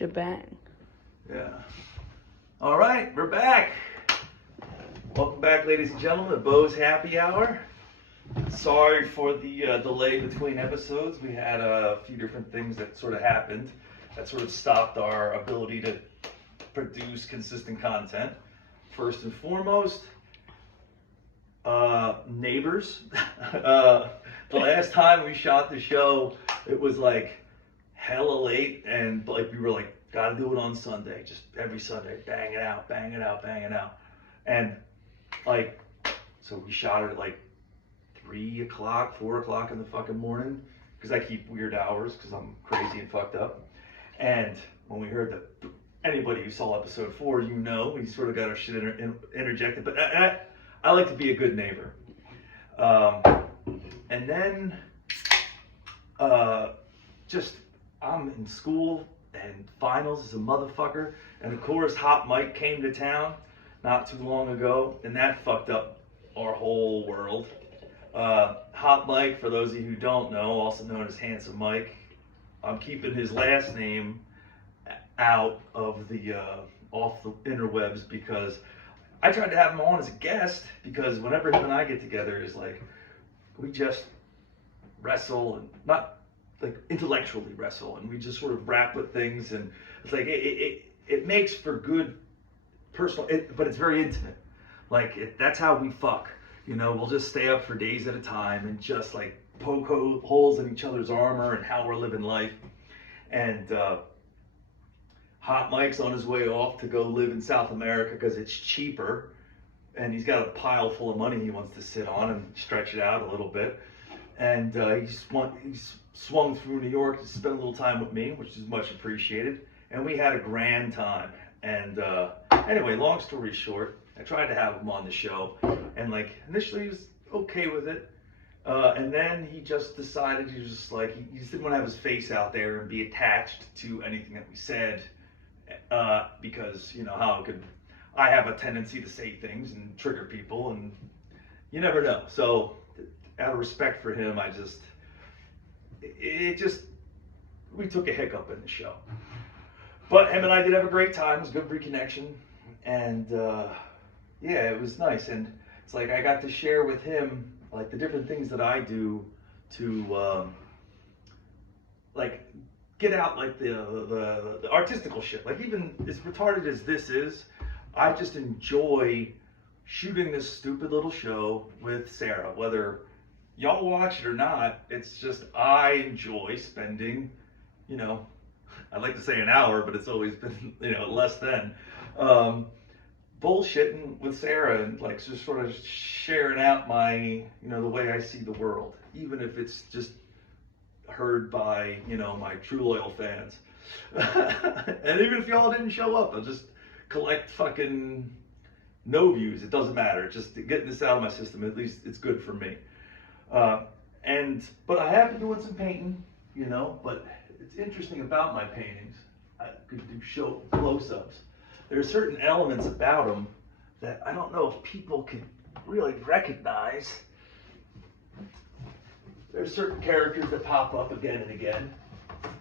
shebang. Yeah. All right, we're back. Welcome back, ladies and gentlemen, to Beaux Happy Hour. Sorry for the delay between episodes. We had a few different things that sort of happened that sort of stopped our ability to produce consistent content. First and foremost, neighbors. The last time we shot the show, it was like hella late, and like we were like, gotta do it on Sunday, just every Sunday, bang it out, bang it out, bang it out. And like, so we shot it at like 3 o'clock, 4 o'clock in the fucking morning, because I keep weird hours because I'm crazy and fucked up. And when we heard that, anybody who saw episode 4, you know, we sort of got our shit interjected, but I like to be a good neighbor. And then just I'm in school and finals is a motherfucker, and of course Hot Mike came to town not too long ago, and that fucked up our whole world. Hot Mike, for those of you who don't know, also known as Handsome Mike, I'm keeping his last name out of the off the interwebs because I tried to have him on as a guest, because whenever him and I get together, is like we just wrestle, and not like intellectually wrestle, and we just sort of rap with things, and it's like it makes for good personal, but it's very intimate. Like that's how we fuck, you know. We'll just stay up for days at a time and just like poke holes in each other's armor and how we're living life. And Hot Mike's on his way off to go live in South America because it's cheaper, and he's got a pile full of money he wants to sit on and stretch it out a little bit. And he's swung through New York to spend a little time with me, which is much appreciated. And we had a grand time. And anyway, long story short, I tried to have him on the show, and like initially he was okay with it. And then he just decided he was just like, he just didn't want to have his face out there and be attached to anything that we said, because you know how I have a tendency to say things and trigger people, and you never know. So out of respect for him, we took a hiccup in the show. But him and I did have a great time. It was a good reconnection, and yeah, it was nice. And it's like I got to share with him like the different things that I do to like get out like the artistical shit. Like even as retarded as this is, I just enjoy shooting this stupid little show with Sarah. Whether y'all watch it or not, it's just I enjoy spending, you know, I'd like to say an hour, but it's always been, you know, less than, bullshitting with Sarah, and like just sort of sharing out my, you know, the way I see the world, even if it's just heard by, you know, my true loyal fans. And even if y'all didn't show up, I'll just collect fucking no views. It doesn't matter. Just getting this out of my system, at least it's good for me. But I have been doing some painting, you know, but it's interesting about my paintings. I could do show close-ups. There are certain elements about them that I don't know if people could really recognize. There's certain characters that pop up again and again.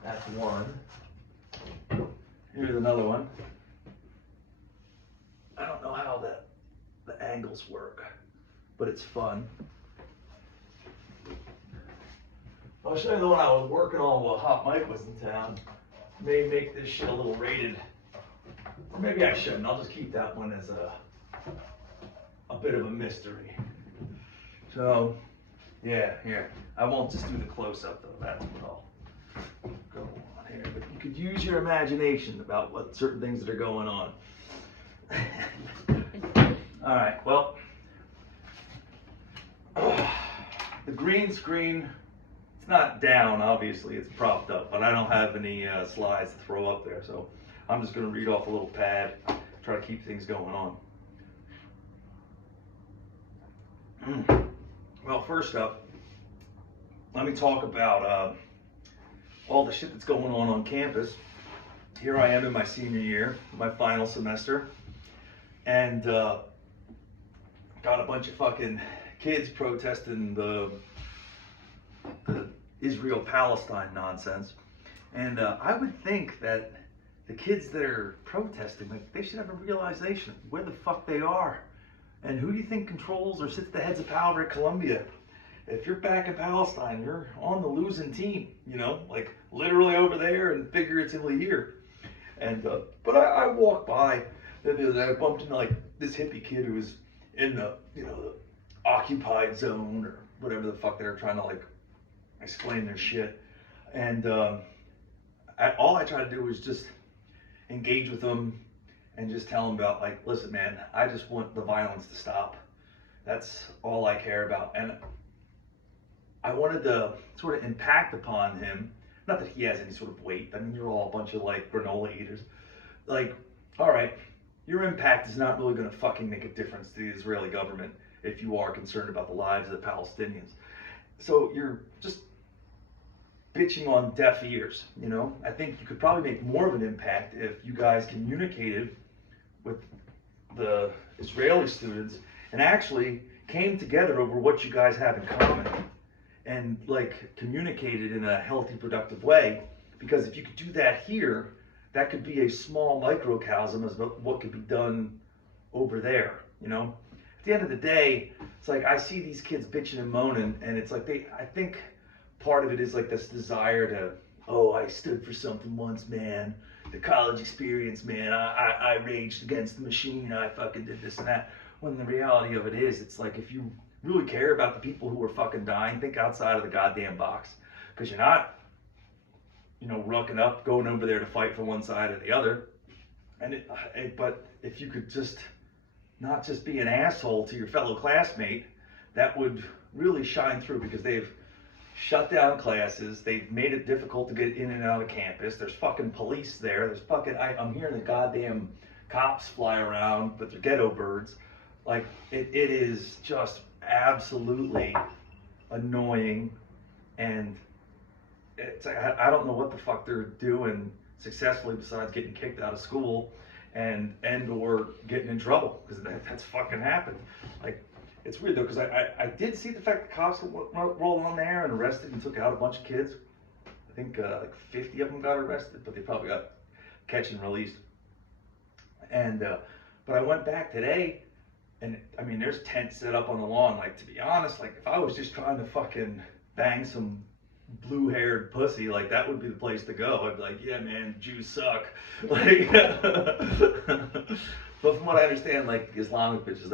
That's one. Here's another one. I don't know how the angles work, but it's fun. I'll show you the one I was working on while Hot Mike was in town. May make this shit a little rated. Or maybe I shouldn't. I'll just keep that one as a bit of a mystery. So, yeah, here. I won't just do the close-up though. That's what I'll go on here. But you could use your imagination about what certain things that are going on. All right, well, the green screen, it's not down, obviously, it's propped up, but I don't have any slides to throw up there, so I'm just going to read off a little pad, try to keep things going on. Well, first up, let me talk about all the shit that's going on campus. Here I am in my senior year, my final semester, and got a bunch of fucking kids protesting the Israel-Palestine nonsense. And I would think that the kids that are protesting, like, they should have a realization where the fuck they are. And who do you think controls or sits the heads of power at Columbia? If you're back in Palestine, you're on the losing team, you know, like literally over there and figuratively here. And, but I walked by, I bumped into like this hippie kid who was in the, you know, the occupied zone or whatever the fuck they're trying to like explain their shit. And all I tried to do was just engage with them and just tell them about, like, listen, man, I just want the violence to stop. That's all I care about. And I wanted to sort of impact upon him. Not that he has any sort of weight. I mean, you're all a bunch of like granola eaters. Like, all right, your impact is not really going to fucking make a difference to the Israeli government if you are concerned about the lives of the Palestinians. So you're just bitching on deaf ears, you know? I think you could probably make more of an impact if you guys communicated with the Israeli students and actually came together over what you guys have in common and like communicated in a healthy, productive way. Because if you could do that here, that could be a small microcosm as what could be done over there, you know? At the end of the day, it's like I see these kids bitching and moaning, and it's like I think part of it is like this desire to, oh, I stood for something once, man. The college experience, man. I raged against the machine. I fucking did this and that. When the reality of it is, it's like if you really care about the people who are fucking dying, think outside of the goddamn box. Because you're not, you know, rucking up, going over there to fight for one side or the other. But if you could just not just be an asshole to your fellow classmate, that would really shine through, because they've shut down classes. They've made it difficult to get in and out of campus. There's fucking police there. There's fucking, I'm hearing the goddamn cops fly around with their ghetto birds. Like, it is just absolutely annoying. And it's, I don't know what the fuck they're doing successfully besides getting kicked out of school and or getting in trouble, because that's fucking happened. Like, it's weird though, because I did see the fact the cops rolled on there and arrested and took out a bunch of kids. I think like 50 of them got arrested, but they probably got catch and released. And but I went back today, and I mean, there's tents set up on the lawn. Like, to be honest, like if I was just trying to fucking bang some blue-haired pussy, like that would be the place to go. I'd be like, yeah, man, Jews suck. Like, but from what I understand, like Islamic bitches,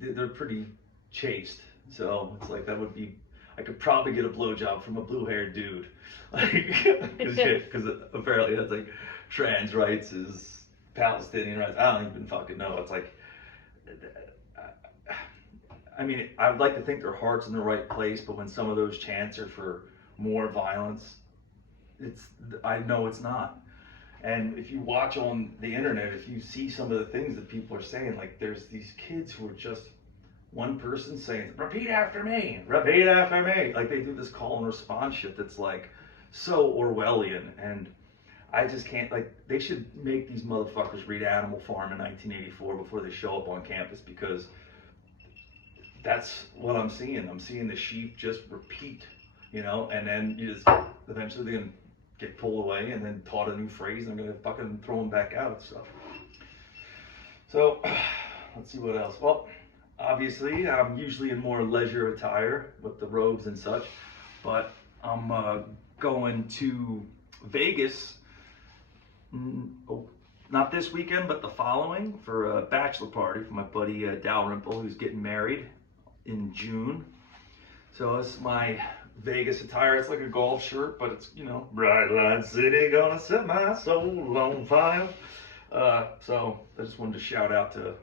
they're pretty chaste. So it's like that would be, I could probably get a blowjob from a blue-haired dude, like, because apparently that's like trans rights is Palestinian rights. I don't even fucking know. It's like, I mean, I'd like to think their heart's in the right place, but when some of those chants are for more violence, I know it's not. And if you watch on the internet, if you see some of the things that people are saying, like there's these kids who are just one person saying, repeat after me, repeat after me. Like they do this call and response shit that's like so Orwellian. And I just can't, like, they should make these motherfuckers read Animal Farm in 1984 before they show up on campus, because that's what I'm seeing. I'm seeing the sheep just repeat, you know, and then you just, eventually they're going to get pulled away and then taught a new phrase, and I'm going to fucking throw them back out and stuff. So, let's see what else. Well, obviously, I'm usually in more leisure attire with the robes and such, but I'm going to Vegas, not this weekend, but the following, for a bachelor party for my buddy Dalrymple, who's getting married in June. So this is my Vegas attire. It's like a golf shirt, but it's, you know, bright light city gonna set my soul on fire. So I just wanted to shout out to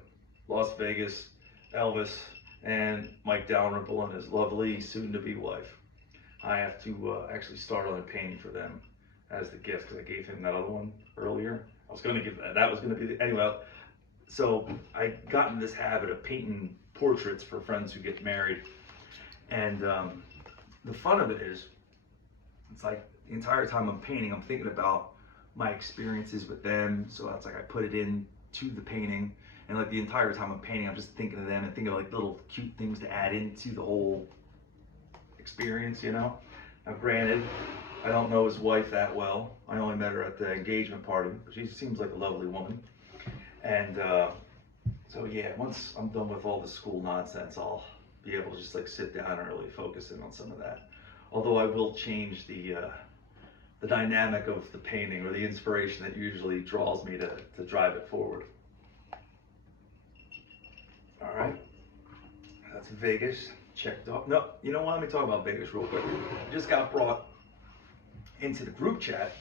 Las Vegas, Elvis, and Mike Dalrymple and his lovely soon-to-be wife. I have to actually start on a painting for them as the gift, because I gave him that other one earlier. I was going to give that was going to be anyway. So I got in this habit of painting portraits for friends who get married, and the fun of it is, it's like the entire time I'm painting, I'm thinking about my experiences with them. So it's like I put it into the painting, and like the entire time I'm painting, I'm just thinking of them and thinking of like little cute things to add into the whole experience, you know. Now, granted, I don't know his wife that well. I only met her at the engagement party. She seems like a lovely woman. And so yeah, once I'm done with all the school nonsense, I'll be able to just like sit down and really focus in on some of that. Although I will change the dynamic of the painting or the inspiration that usually draws me to drive it forward. All right, that's Vegas checked off. No, you know what? Let me talk about Vegas real quick. I just got brought into the group chat,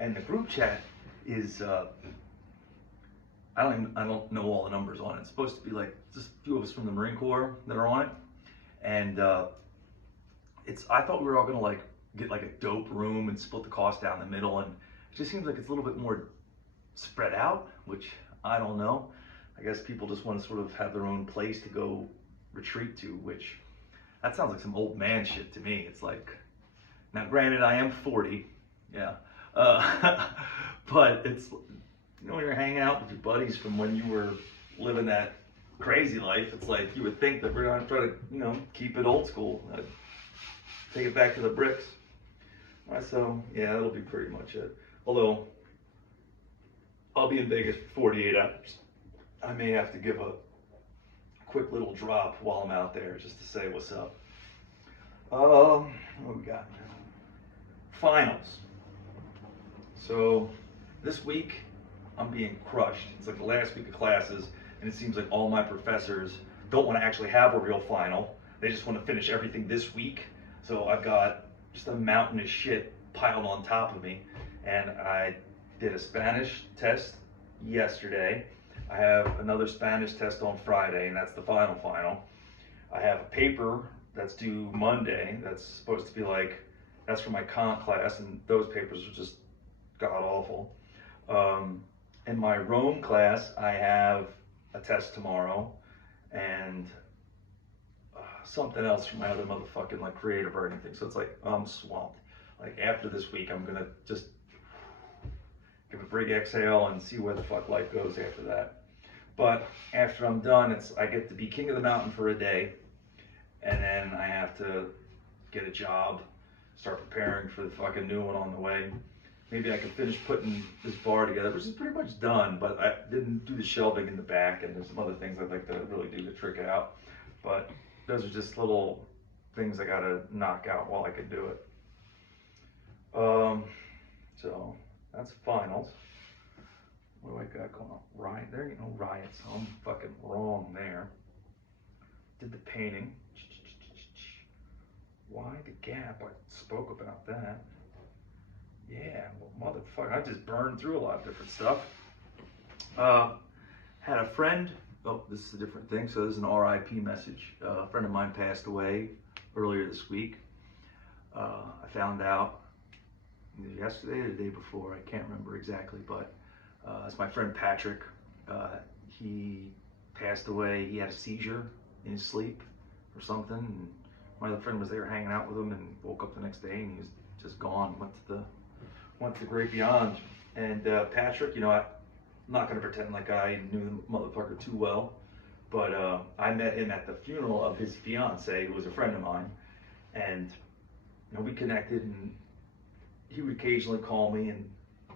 and the group chat is I don't know all the numbers on it. It's supposed to be like just a few of us from the Marine Corps that are on it, and I thought we were all gonna like get like a dope room and split the cost down the middle, and it just seems like it's a little bit more spread out, which I don't know. I guess people just want to sort of have their own place to go retreat to, which that sounds like some old man shit to me. It's like, now granted I am 40, yeah, but it's, you know, when you're hanging out with your buddies from when you were living that crazy life, it's like you would think that we're gonna try to, you know, keep it old school, take it back to the bricks. All right, so yeah, that'll be pretty much it. Although I'll be in Vegas for 48 hours. I may have to give a quick little drop while I'm out there just to say what's up. What we got? Finals. So this week I'm being crushed. It's like the last week of classes, and it seems like all my professors don't want to actually have a real final. They just want to finish everything this week. So I've got just a mountain of shit piled on top of me. And I did a Spanish test yesterday. I have another Spanish test on Friday, and that's the final. I have a paper that's due Monday that's supposed to be like, that's for my comp class, and those papers are just god awful. In my Rome class, I have a test tomorrow, and something else from my other motherfucking like creative writing thing. So it's like I'm swamped. Like after this week, I'm gonna just give a big exhale and see where the fuck life goes after that. But after I'm done, I get to be king of the mountain for a day, and then I have to get a job, start preparing for the fucking new one on the way. Maybe I can finish putting this bar together, which is pretty much done, but I didn't do the shelving in the back, and there's some other things I'd like to really do to trick it out. But those are just little things I gotta knock out while I can do it. So that's finals. What do I got going on? Riot, there you know, riots. I'm fucking wrong there. Did the painting. Why the gap? I spoke about that. Yeah, well, motherfucker, I just burned through a lot of different stuff. Had a friend, oh, this is a different thing, so this is an RIP message. A friend of mine passed away earlier this week. I found out yesterday or the day before, I can't remember exactly, but it's my friend Patrick. He passed away. He had a seizure in his sleep or something, and my other friend was there hanging out with him and woke up the next day and he was just gone, went to the great beyond. And Patrick, you know, I'm not gonna pretend like I knew the motherfucker too well, but I met him at the funeral of his fiance, who was a friend of mine, and you know, we connected, and he would occasionally call me and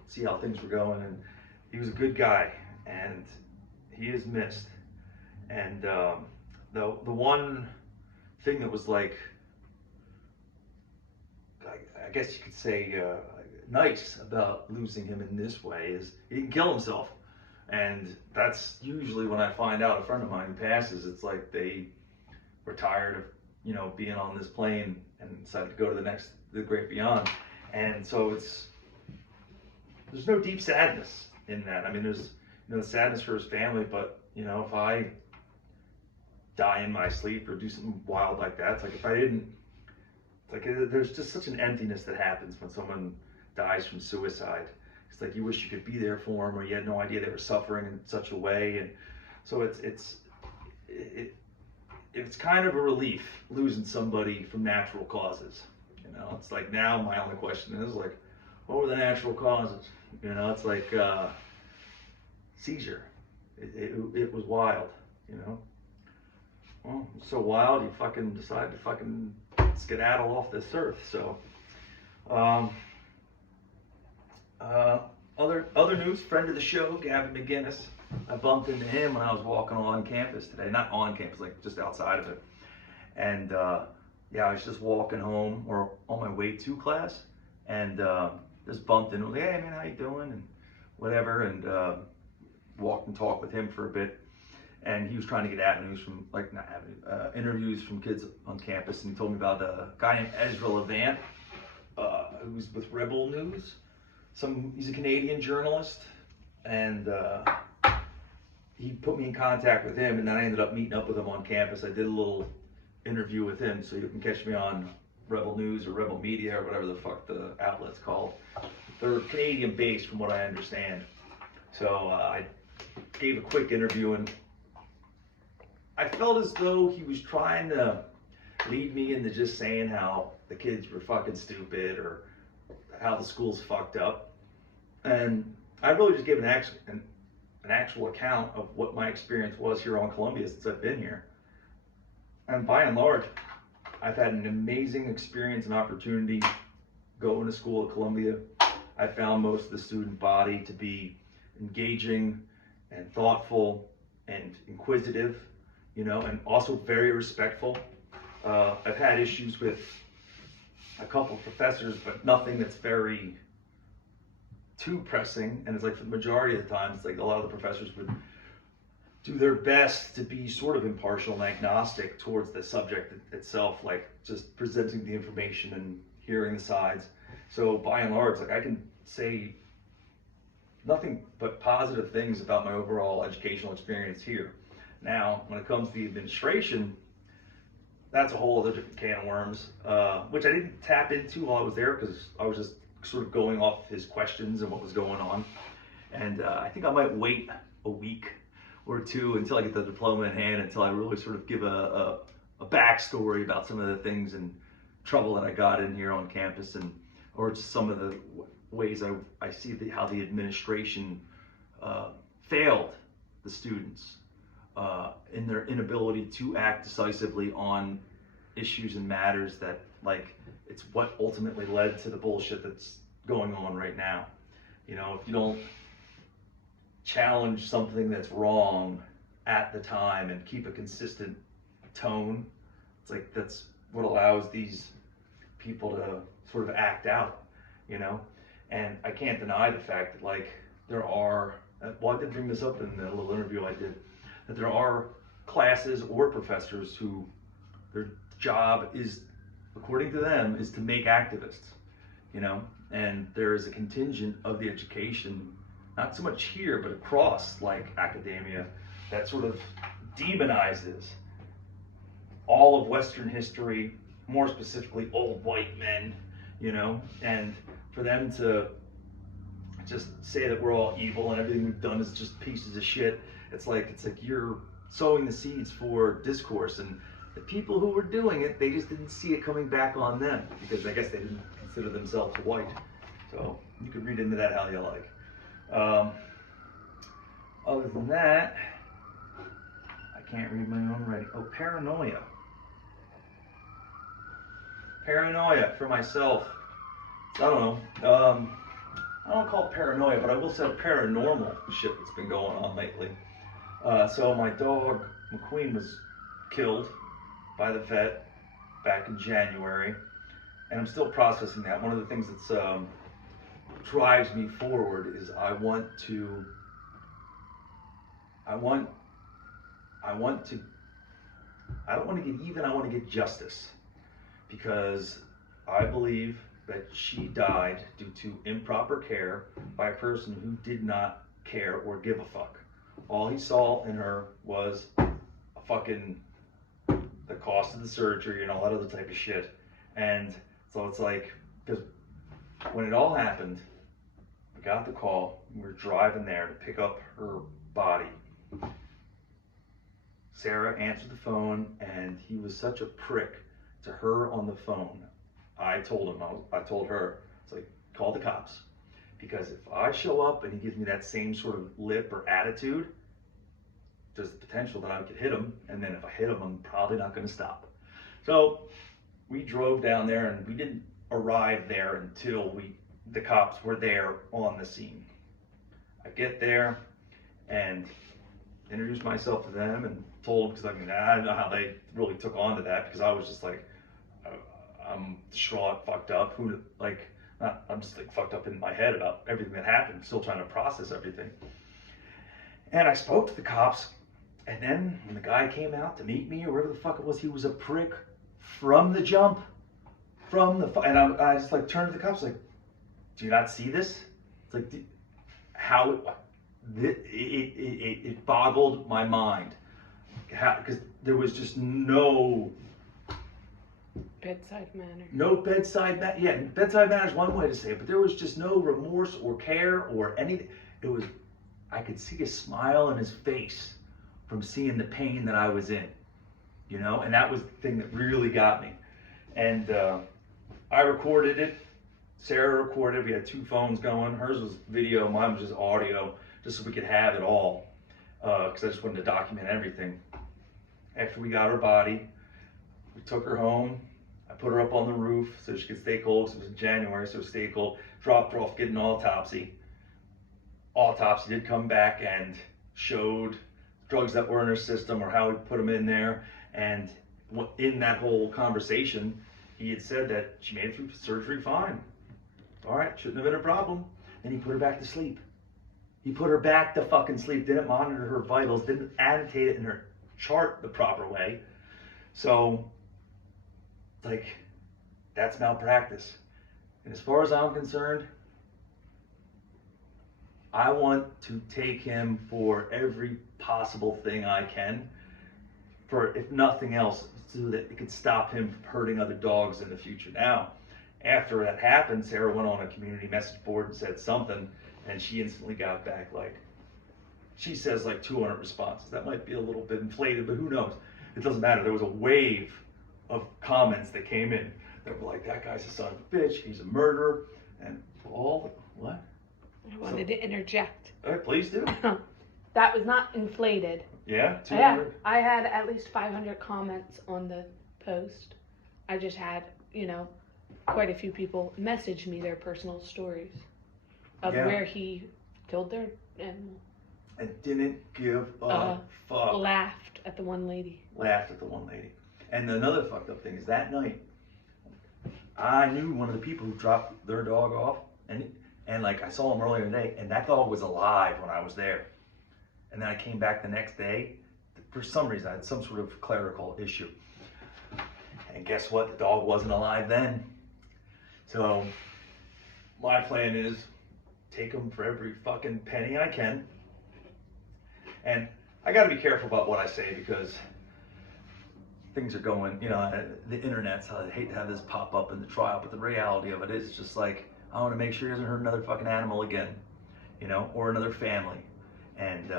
see how things were going, and he was a good guy, and he is missed. And the one thing that was like, I guess you could say nice about losing him in this way is he didn't kill himself. And that's usually when I find out a friend of mine passes, it's like they were tired of, you know, being on this plane and decided to go to the great beyond. And so there's no deep sadness in that. I mean, there's, you know, the sadness for his family, but you know, if I die in my sleep or do something wild like that, it's like if I didn't, it's like there's just such an emptiness that happens when someone dies from suicide. It's like you wish you could be there for them, or you had no idea they were suffering in such a way. And so it's kind of a relief losing somebody from natural causes. You know, it's like now my only question is like, what were the natural causes? You know, it's like seizure. It was wild. You know, well, so wild you fucking decide to fucking skedaddle off this earth. So Um, uh, other news, friend of the show, Gavin McGinnis. I bumped into him when I was walking along campus today. Not on campus, like just outside of it. And yeah, I was just walking home or on my way to class, and just bumped into him. Like, hey man, how you doing? And whatever. And walked and talked with him for a bit. And he was trying to get avenues from, like, not avenues, interviews from kids on campus. And he told me about a guy named Ezra Levant, who's with Rebel News. He's a Canadian journalist, and he put me in contact with him, and then I ended up meeting up with him on campus. I did a little interview with him, so you can catch me on Rebel News or Rebel Media or whatever the fuck the outlet's called. They're Canadian based from what I understand. So I gave a quick interview, and I felt as though he was trying to lead me into just saying how the kids were fucking stupid or how the school's fucked up. And I really just gave an actual account of what my experience was here on Columbia since I've been here. And by and large, I've had an amazing experience and opportunity going to school at Columbia. I found most of the student body to be engaging and thoughtful and inquisitive, you know, and also very respectful. I've had issues with a couple of professors, but nothing that's very too pressing. And it's like for the majority of the time, it's like a lot of the professors would do their best to be sort of impartial and agnostic towards the subject itself, like just presenting the information and hearing the sides. So by and large, like I can say nothing but positive things about my overall educational experience here. Now, when it comes to the administration, that's a whole other different can of worms, which I didn't tap into while I was there because I was just sort of going off his questions and what was going on. And I think I might wait a week or two until I get the diploma in hand, until I really sort of give a backstory about some of the things and trouble that I got in here on campus, and or just some of the ways I see how the administration failed the students in their inability to act decisively on issues and matters that, like, it's what ultimately led to the bullshit that's going on right now. You know, if you don't challenge something that's wrong at the time and keep a consistent tone, it's like that's what allows these people to sort of act out, you know. And I can't deny the fact that, like, there are, well, I did bring this up in the little interview I did, that there are classes or professors who their job is, according to them, is to make activists, you know. And there is a contingent of the education, not so much here, but across, like, academia, that sort of demonizes all of Western history, more specifically old white men, you know. And for them to just say that we're all evil and everything we've done is just pieces of shit, it's like you're sowing the seeds for discourse, and the people who were doing it, they just didn't see it coming back on them because I guess they didn't consider themselves white. So you can read into that how you like. Other than that, I can't read my own writing. Oh, paranoia. Paranoia for myself. I don't know. I don't call it paranoia, but I will say paranormal shit that's been going on lately. So my dog, McQueen, was killed by the vet back in January, and I'm still processing that. One of the things that's drives me forward is I don't want to get even, I want to get justice, because I believe that she died due to improper care by a person who did not care or give a fuck. All he saw in her was the cost of the surgery and all that other type of shit. And so it's like, because when it all happened, we got the call, we were driving there to pick up her body. Sarah answered the phone, and he was such a prick to her on the phone. I told her, it's like, call the cops. Because if I show up and he gives me that same sort of lip or attitude, there's the potential that I could hit him. And then if I hit him, I'm probably not going to stop. So we drove down there, and we didn't arrive there until the cops were there on the scene. I get there and introduced myself to them and told them, because I mean, I don't know how they really took on to that, because I was just like, I'm distraught, fucked up, I'm just like fucked up in my head about everything that happened, still trying to process everything. And I spoke to the cops, and then when the guy came out to meet me, or whatever the fuck it was, he was a prick from the jump, and I just like turned to the cops like, do you not see this? It's like, it boggled my mind, because there was just no bedside manner. Bedside manner is one way to say it, but there was just no remorse or care or anything. I could see a smile in his face from seeing the pain that I was in, and that was the thing that really got me. And I recorded it. Sarah recorded. We had 2 phones going. Hers was video, mine was just audio, just so we could have it all, because I just wanted to document everything. After we got her body, we took her home. I put her up on the roof so she could stay cold, because it was in January, so stay cold. Dropped her off, get an autopsy. Autopsy did come back and showed drugs that were in her system, or how we put them in there. And in that whole conversation, he had said that she made it through surgery fine. All right, shouldn't have been a problem. Then he put her back to sleep. He put her back to fucking sleep, didn't monitor her vitals, didn't annotate it in her chart the proper way. So, like, that's malpractice. And as far as I'm concerned, I want to take him for every possible thing I can, for if nothing else, so that it could stop him from hurting other dogs in the future. Now, after that happened, Sarah went on a community message board and said something, and she instantly got back she says 200 responses. That might be a little bit inflated, but who knows? It doesn't matter. There was a wave of comments that came in that were like, that guy's a son of a bitch, he's a murderer, and what? I wanted to interject. All right, please do. That was not inflated. Yeah, 200. I had at least 500 comments on the post. I just had, quite a few people message me their personal stories of where he killed their animal. And didn't give a fuck. Laughed at the one lady. And another fucked up thing is that night, I knew one of the people who dropped their dog off, and I saw him earlier in the day, and that dog was alive when I was there. And then I came back the next day. For some reason, I had some sort of clerical issue. And guess what? The dog wasn't alive then. So my plan is take him for every fucking penny I can. And I got to be careful about what I say, because things are going, the internet's, I hate to have this pop up in the trial, but the reality of it is just I want to make sure he doesn't hurt another fucking animal again, or another family. And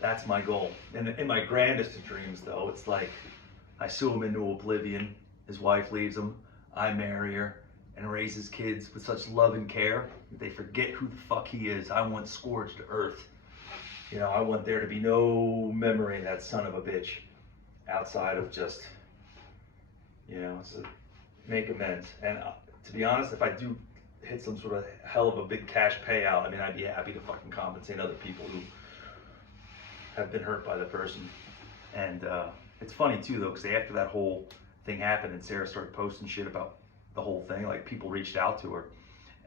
that's my goal. And in my grandest of dreams, though, it's I sue him into oblivion. His wife leaves him. I marry her and raise his kids with such love and care that they forget who the fuck he is. I want scourged to earth. I want there to be no memory of that son of a bitch outside of just, make amends. And to be honest, if I do hit some sort of hell of a big cash payout, I'd be happy to fucking compensate other people who have been hurt by the person. And it's funny too, though, because after that whole thing happened and Sarah started posting shit about the whole thing, people reached out to her,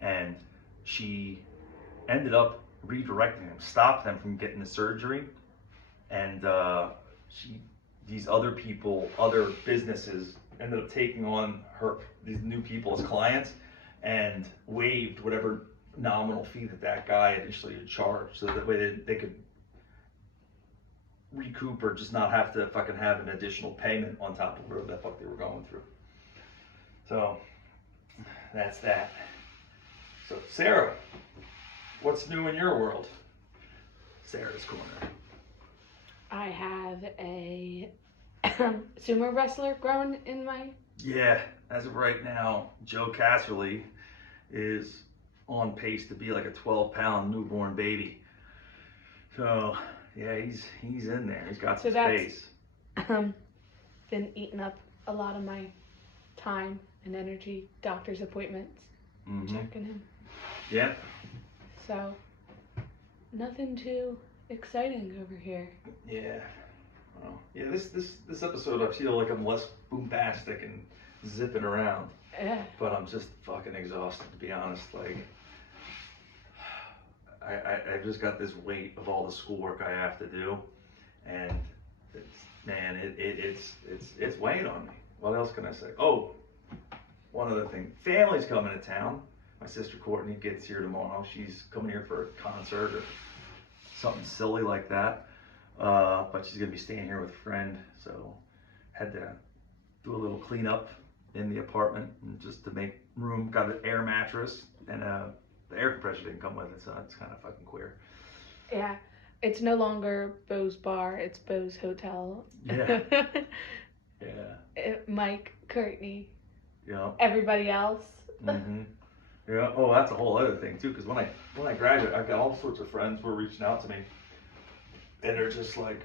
and she ended up redirecting them, stopped them from getting the surgery, and these other people, other businesses ended up taking on these new people as clients, and waived whatever nominal fee that guy initially had charged, so that way they could recoup or just not have to fucking have an additional payment on top of whatever the fuck they were going through. So that's that. So Sarah, what's new in your world? Sarah's Corner. I have a sumo wrestler growing in my... Yeah, as of right now, Joe Casserly is on pace to be a 12-pound newborn baby. So yeah, he's in there. He's got some space. Been eating up a lot of my time and energy, doctor's appointments, checking him. Yeah. So, nothing too exciting over here. Yeah. Well, yeah, this episode I feel like I'm less bombastic and zipping around. Yeah. But I'm just fucking exhausted, to be honest. Like, I've just got this weight of all the schoolwork I have to do, and it's weighing on me. What else can I say? Oh, one other thing. Family's coming to town. My sister Courtney gets here tomorrow. She's coming here for a concert or something silly like that. But she's gonna be staying here with a friend, so had to do a little cleanup in the apartment and just to make room. Got an air mattress, and the air compressor didn't come with it, so that's kind of fucking queer. Yeah, it's no longer Beaux Bar, it's Beaux Hotel. Yeah. Yeah. Mike, Courtney, Yeah. everybody else. Mm-hmm. Yeah. Oh, that's a whole other thing too. Because when I graduate, I've got all sorts of friends who are reaching out to me, and they're just like,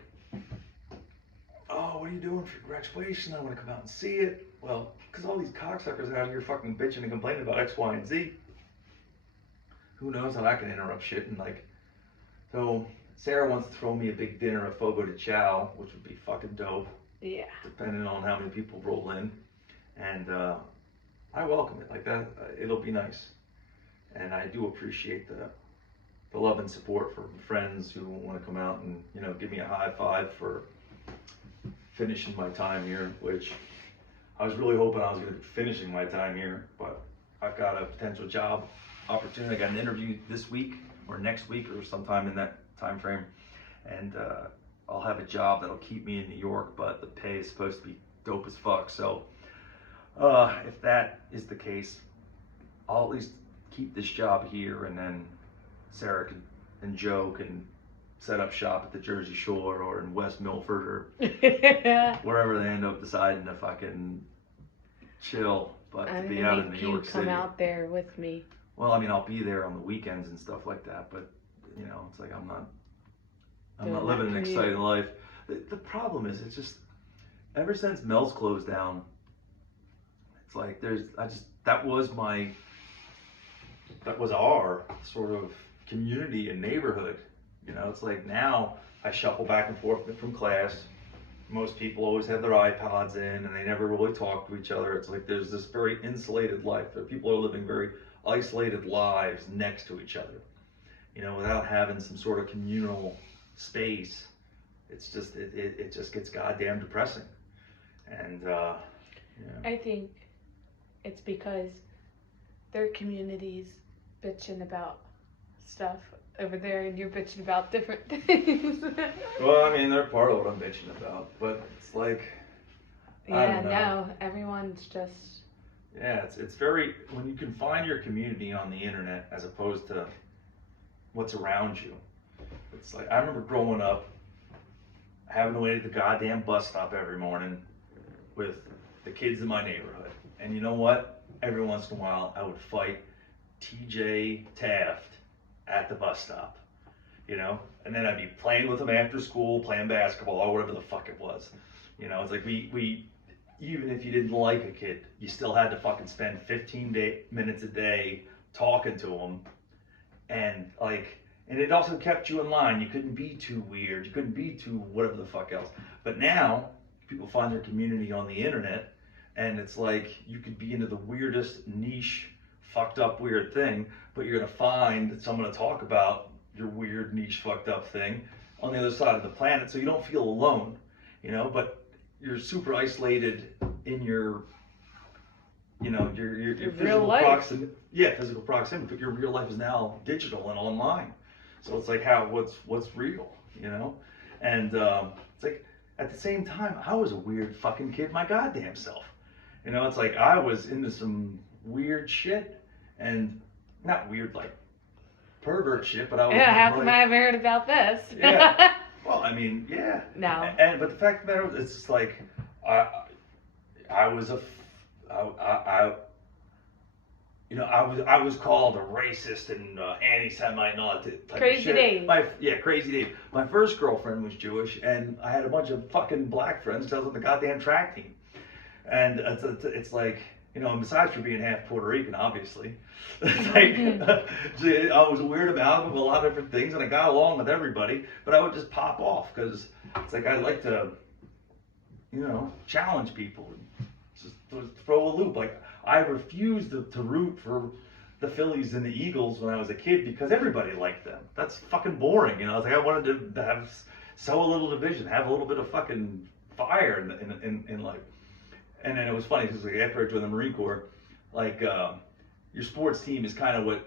"Oh, what are you doing for your graduation? I want to come out and see it." Well, because all these cocksuckers out here fucking bitching and complaining about X, Y, and Z. Who knows how that can interrupt shit? And like, so Sarah wants to throw me a big dinner of Fogo de Chao, which would be fucking dope. Yeah. Depending on how many people roll in, and I welcome it. Like that, it'll be nice, and I do appreciate the love and support from friends who want to come out and give me a high five for finishing my time here. Which I was really hoping I was going to be finishing my time here, but I've got a potential job opportunity. I got an interview this week or next week or sometime in that time frame, and I'll have a job that'll keep me in New York, but the pay is supposed to be dope as fuck. So if that is the case, I'll at least keep this job here, and then Sarah and Joe can set up shop at the Jersey Shore or in West Milford or wherever they end up deciding to fucking chill. But to be out in New York City. Come out there with me. Well, I mean, I'll be there on the weekends and stuff like that, but it's like I'm not living an exciting life. The problem is, it's just ever since Mel's closed down, it's like that was our sort of community and neighborhood. It's like now I shuffle back and forth from class. Most people always have their iPods in, and they never really talk to each other. It's like there's this very insulated life. People are living very isolated lives next to each other, without having some sort of communal space. It's just it just gets goddamn depressing. And I think it's because their communities bitching about stuff over there, and you're bitching about different things. Well, I mean, they're part of what I'm bitching about, but it's like, I don't know. No, everyone's just. Yeah, it's very, when you can find your community on the internet as opposed to what's around you. It's like, I remember growing up, having to wait at the goddamn bus stop every morning with the kids in my neighborhood. And you know what? Every once in a while, I would fight TJ Taft at the bus stop, and then I'd be playing with them after school, playing basketball or whatever the fuck it was. It's like we even if you didn't like a kid, you still had to fucking spend 15 minutes a day talking to them, and it also kept you in line. You couldn't be too weird. You couldn't be too whatever the fuck else. But now people find their community on the internet, and it's like you could be into the weirdest niche, fucked up weird thing, but you're gonna find someone to talk about your weird niche fucked up thing on the other side of the planet, so you don't feel alone, but you're super isolated in your physical proximity. Yeah, physical proximity, but your real life is now digital and online. So it's like what's real, And it's like at the same time, I was a weird fucking kid my goddamn self. It's like I was into some weird shit, and not weird like pervert shit, but I was. Yeah, how come I haven't heard about this? Yeah. Well, I mean, yeah. No. But the fact of the matter is, it's just like I was called a racist and anti-Semite and all that type of Crazy shit. Dave. Crazy Dave. My first girlfriend was Jewish, and I had a bunch of fucking black friends because I was on the goddamn track team. And it's like You know, and besides for being half Puerto Rican, obviously, like, I was a weird amalgam of a lot of different things, and I got along with everybody. But I would just pop off because it's like I like to, you know, challenge people, and just throw a loop. Like I refused to root for the Phillies and the Eagles when I was a kid because everybody liked them. That's fucking boring, you know. I was like, I wanted to have sow a little division, have a little bit of fucking fire in life. And then it was funny because like after I joined the Marine Corps, like your sports team is kind of what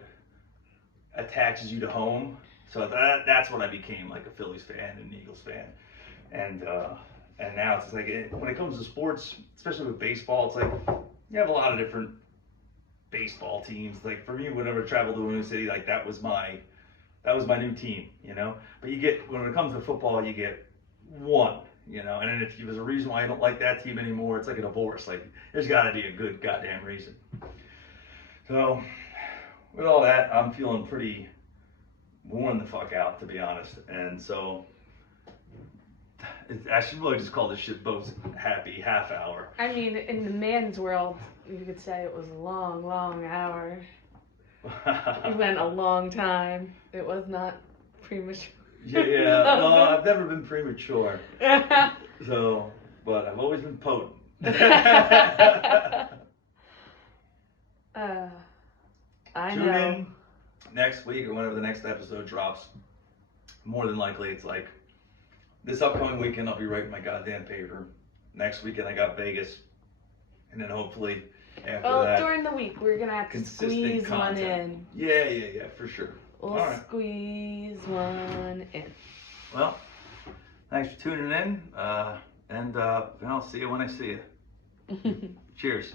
attaches you to home. So that's when I became like a Phillies fan and an Eagles fan. And now it's like when it comes to sports, especially with baseball, it's like you have a lot of different baseball teams. Like for me, whenever I traveled to a new city, like that was my new team, you know. But you get when it comes to football, you get one. You know, and then if there's a reason why I don't like that team anymore, it's like a divorce. Like, there's got to be a good goddamn reason. So, with all that, I'm feeling pretty worn the fuck out, to be honest. And so, I should really just call this shit Beau's happy half hour. I mean, in the man's world, you could say it was a long, long hour. It went a long time. It was not premature. Yeah, well, I've never been premature. So, but I've always been potent. I Tune know. in next week or whenever the next episode drops. More than likely, it's like this upcoming weekend I'll be writing my goddamn paper. Next weekend I got Vegas, and then hopefully after that. During the week we're gonna have to squeeze content. one in. Yeah, for sure. We'll squeeze one in. Well, thanks for tuning in, and I'll see you when I see you. Cheers.